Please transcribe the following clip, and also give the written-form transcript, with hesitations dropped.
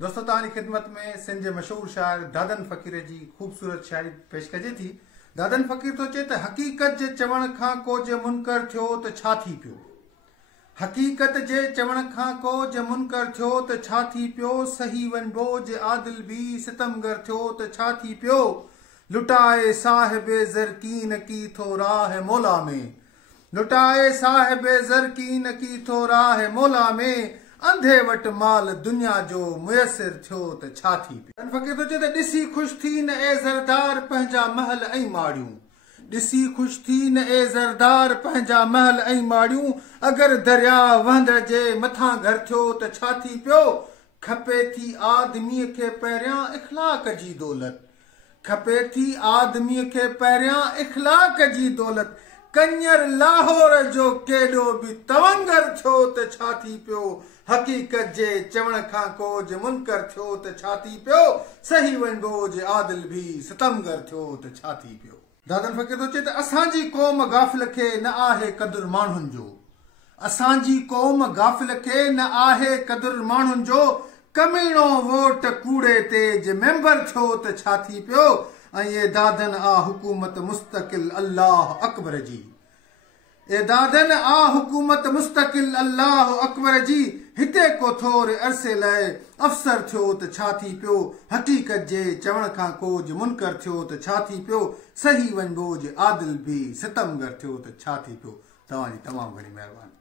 दोस्तों तानी खिदमत में सिंध जे मशहूर शायर दादन फ़कीर जी खूबसूरत शायरी पेश कजे थी। दादन फ़कीर तो चए त हक़ीक़त जे चवण खां को जे मुनकर थियो त छा थी पियो। हक़ीक़त जे चवण खां को जे मुनकर थियो त छा थी पियो। सही वञिबो जे आदिल बि सितमगर थियो त छा थी पियो। लुटाए साहिबे ज़रकीन की थो राह मौला में, लुटाए साहिबे ज़रकीन की थो राह मौला में। अंधे वट माल दुनिया जो मुयसर थियो त छा थी पियो। फ़कीर तो चए त ॾिसी ख़ुशि थी न ए ज़रदार पंहिंजा महल ऐं माड़ियूं, ॾिसी ख़ुशि थी न ए ज़रदार पंहिंजा महल ऐं माड़ियूं। अगरि दरिया वहंदड़ जे मथां घर थियो त छा थी पियो। खपे थी आदमीअ खे पहिरियां इख़लाक़ जी दौलत, खपे थी आदमीअ खे पहिरियां इख़लाक़ जी दौलत। कंजर लाहौर जो केॾो बि तवंगर थियो त छा थी पियो। हक़ीक़त जे चवण खां को जे मुनकर थियो त छा थी पियो। सही वञिबो जे आदिल बि सितमगर थियो त छा थी पियो। दादन फ़कीर तो चए त असांजी क़ौम गाफ़िल खे न आहे क़दुरु माण्हुनि जो, असांजी क़ौम गाफ़िल खे न आहे क़दुरु माण्हुनि जो। कमीणो वोट कूड़े ते जे मेंबर थियो त छा थी पियो। ऐं ये दादन आ हुकूमत मुस्तक़िल अल्लाह अकबर जी, ए दादन आ हुकूमत मुस्तक़िल अल्लाह अकबर जी। हिते को थोरे अरसे लाइ अफ़सर थियो त छा थी पियो। हक़ीक़त जे चवण खां को जे मुनकर थियो त छा थी पियो। सही वञिबो जे आदिल बि सितमगर थियो त छा थी पियो। तव्हांजी तमामु घणी महिरबानी।